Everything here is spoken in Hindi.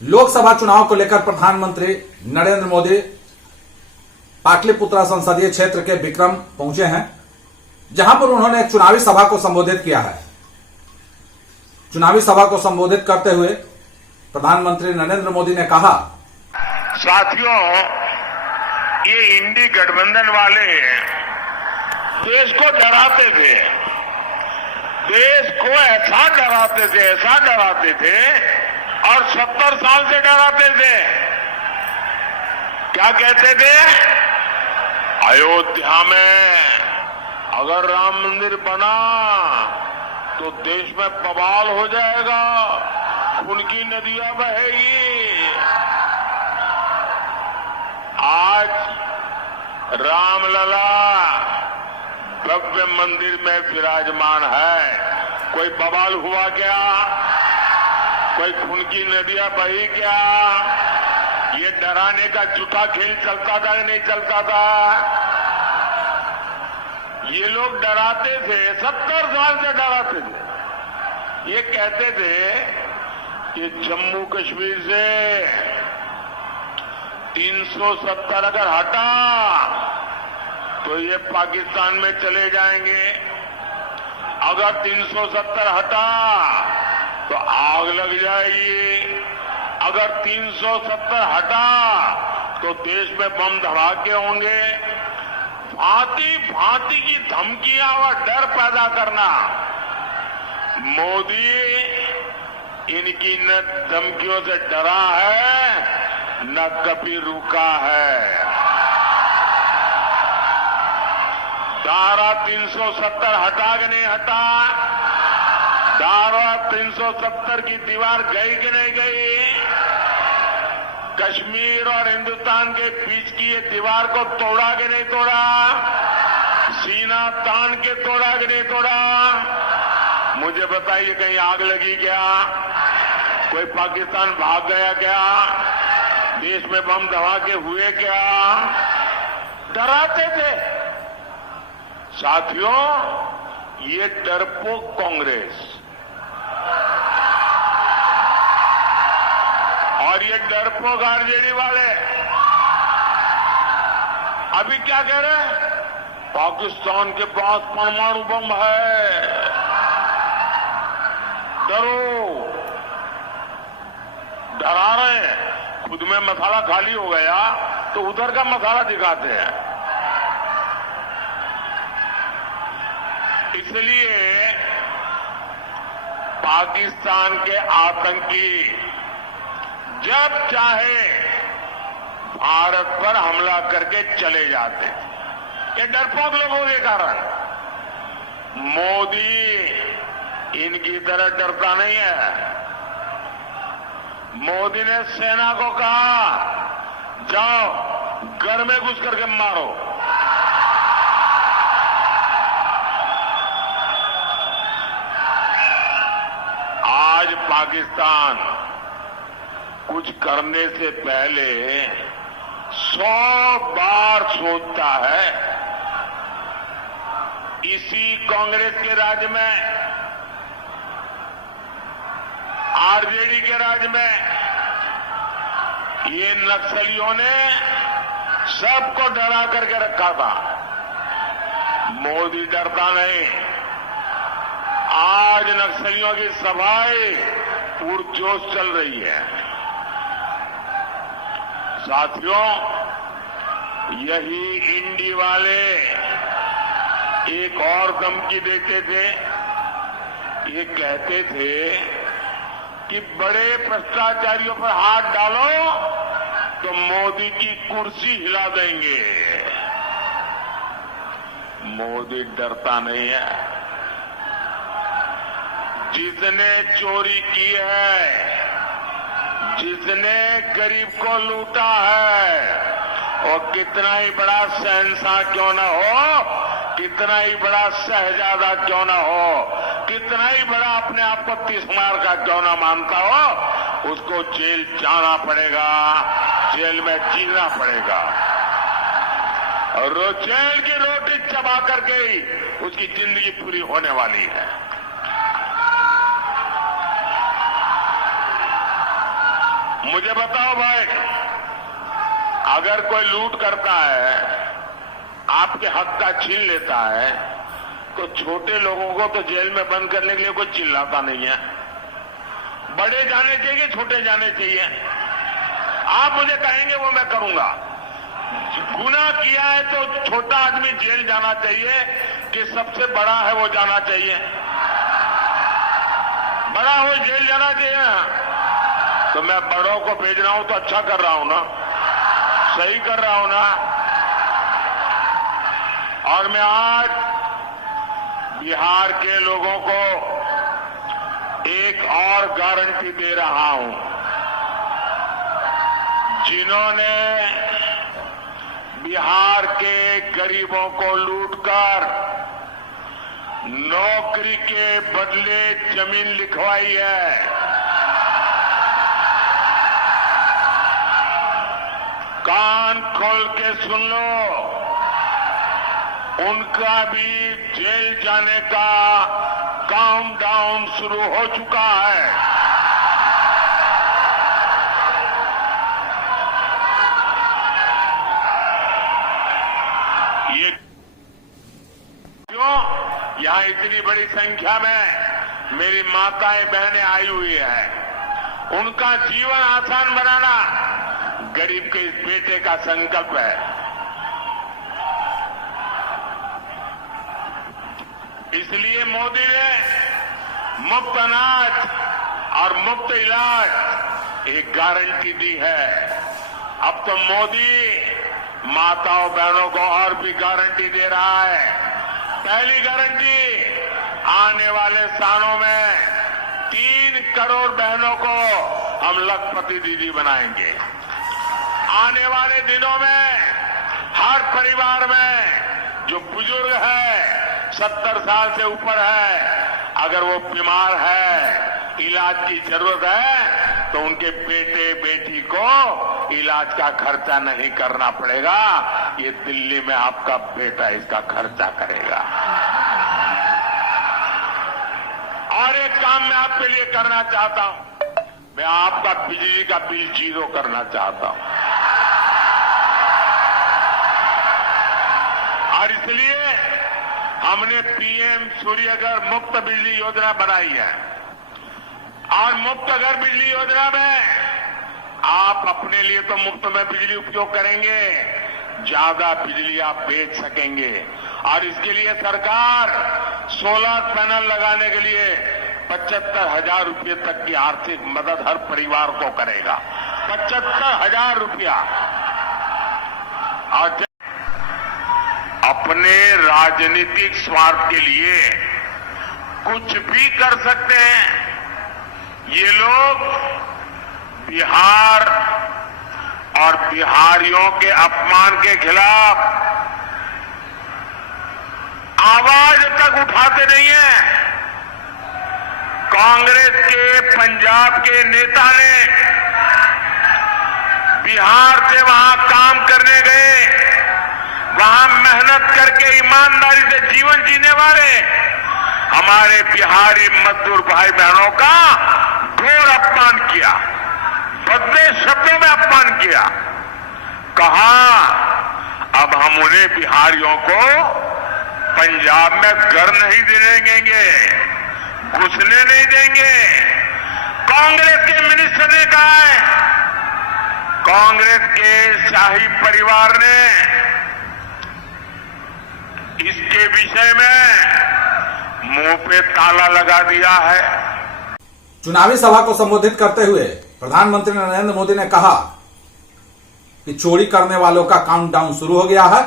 लोकसभा चुनाव को लेकर प्रधानमंत्री नरेंद्र मोदी पाटलिपुत्रा संसदीय क्षेत्र के विक्रम पहुंचे हैं, जहां पर उन्होंने एक चुनावी सभा को संबोधित किया है। चुनावी सभा को संबोधित करते हुए प्रधानमंत्री नरेंद्र मोदी ने कहा, साथियों, ये इंडी गठबंधन वाले देश को डराते थे, देश को ऐसा डराते थे और 70 साल से डराते थे। क्या कहते थे? अयोध्या में अगर राम मंदिर बना तो देश में बवाल हो जाएगा, खून की नदियां बहेगी। आज रामलला भव्य मंदिर में विराजमान है, कोई बवाल हुआ क्या? कोई खून की नदियां बही क्या? ये डराने का झूठा खेल चलता था कि नहीं चलता था? ये लोग डराते थे, 70 साल से डराते थे। ये कहते थे कि जम्मू कश्मीर से 370 अगर हटा तो ये पाकिस्तान में चले जाएंगे, अगर 370 हटा तो आग लग जाएगी, अगर 370 हटा तो देश में बम धमाके होंगे। भांति भांति की धमकियां और डर पैदा करना। मोदी इनकी न धमकियों से डरा है, न कभी रुका है। धारा 370 हटा के नहीं हटा, धारा 370 की दीवार गई कि नहीं गई? कश्मीर और हिंदुस्तान के बीच की ये दीवार को तोड़ा कि नहीं तोड़ा? सीना तान के तोड़ा कि नहीं तोड़ा? मुझे बताइए, कहीं आग लगी क्या? कोई पाकिस्तान भाग गया क्या? देश में बम धमाके हुए क्या? डराते थे। साथियों, ये डरपोक कांग्रेस और ये डरपोक आरजेडी वाले अभी क्या कह रहे हैं? पाकिस्तान के पास परमाणु बम है, डरो। डरा रहे हैं, खुद में मसाला खाली हो गया तो उधर का मसाला दिखाते हैं। इसलिए पाकिस्तान के आतंकी जब चाहे भारत पर हमला करके चले जाते, ये डरपोक लोगों के कारण। मोदी इनकी तरह डरता नहीं है। मोदी ने सेना को कहा, जाओ घर में घुस करके मारो। आज पाकिस्तान कुछ करने से पहले 100 बार सोचता है। इसी कांग्रेस के राज में, आरजेडी के राज में ये नक्सलियों ने सबको डरा करके रखा था। मोदी डरता नहीं। आज नक्सलियों की सभाएं पुरजोश चल रही है। साथियों, यही इंडी वाले एक और धमकी देते थे। ये कहते थे कि बड़े भ्रष्टाचारियों पर हाथ डालो तो मोदी की कुर्सी हिला देंगे। मोदी डरता नहीं है। जिसने चोरी की है, जिसने गरीब को लूटा है, और कितना ही बड़ा शहंशाह क्यों न हो, कितना ही बड़ा शहजादा क्यों न हो, कितना ही बड़ा अपने आप को तीसमार का क्यों न मानता हो, उसको जेल जाना पड़ेगा, जेल में जीना पड़ेगा। और जेल की रोटी चबा करके ही उसकी जिंदगी पूरी होने वाली है। मुझे बताओ भाई, अगर कोई लूट करता है, आपके हक का छीन लेता है, तो छोटे लोगों को तो जेल में बंद करने के लिए कोई चिल्लाता नहीं है। बड़े जाने चाहिए, छोटे जाने चाहिए। आप मुझे कहेंगे वो मैं करूंगा। गुनाह किया है तो छोटा आदमी जेल जाना चाहिए कि सबसे बड़ा है वो जाना चाहिए? बड़ा हो जेल जाना चाहिए। तो मैं बड़ों को भेज रहा हूं तो अच्छा कर रहा हूं ना, सही कर रहा हूं ना। और मैं आज बिहार के लोगों को एक और गारंटी दे रहा हूं। जिन्होंने बिहार के गरीबों को लूटकर नौकरी के बदले जमीन लिखवाई है, कान खोल के सुन लो, उनका भी जेल जाने का काउंटडाउन शुरू हो चुका है। ये क्यों? यहां इतनी बड़ी संख्या में मेरी माताएं बहनें आई हुई है। उनका जीवन आसान बनाना गरीब के इस बेटे का संकल्प है। इसलिए मोदी ने मुफ्त अनाज और मुफ्त इलाज एक गारंटी दी है। अब तो मोदी माताओं बहनों को और भी गारंटी दे रहा है। पहली गारंटी, आने वाले सालों में 3 करोड़ बहनों को हम लखपति दीदी बनाएंगे। आने वाले दिनों में हर परिवार में जो बुजुर्ग है, 70 साल से ऊपर है, अगर वो बीमार है, इलाज की जरूरत है, तो उनके बेटे बेटी को इलाज का खर्चा नहीं करना पड़ेगा। ये दिल्ली में आपका बेटा इसका खर्चा करेगा। और एक काम मैं आपके लिए करना चाहता हूं, मैं आपका बिजली का बिल 0 करना चाहता हूं। और इसलिए हमने पीएम सूर्यघर मुफ्त बिजली योजना बनाई है। और मुफ्त घर बिजली योजना में आप अपने लिए तो मुफ्त में बिजली उपयोग करेंगे, ज्यादा बिजली आप बेच सकेंगे। और इसके लिए सरकार सोलर पैनल लगाने के लिए 75,000 रुपये तक की आर्थिक मदद हर परिवार को करेगा। 75,000 रुपया। और अपने राजनीतिक स्वार्थ के लिए कुछ भी कर सकते हैं। ये लोग बिहार और बिहारियों के अपमान के खिलाफ आवाज तक उठाते नहीं है। कांग्रेस के पंजाब के नेता ने बिहार से वहां काम करने गए, वहां मेहनत करके ईमानदारी से जीवन जीने वाले हमारे बिहारी मजदूर भाई बहनों का घोर अपमान किया, भद्दे शब्दों में अपमान किया। कहा अब हम उन्हें बिहारियों को पंजाब में घर नहीं देने देंगे, घुसने नहीं देंगे। कांग्रेस के मिनिस्टर ने कहा है, कांग्रेस के शाही परिवार ने इसके विषय में मुंह पे ताला लगा दिया है। चुनावी सभा को संबोधित करते हुए प्रधानमंत्री नरेंद्र मोदी ने कहा कि चोरी करने वालों का काउंटडाउन शुरू हो गया है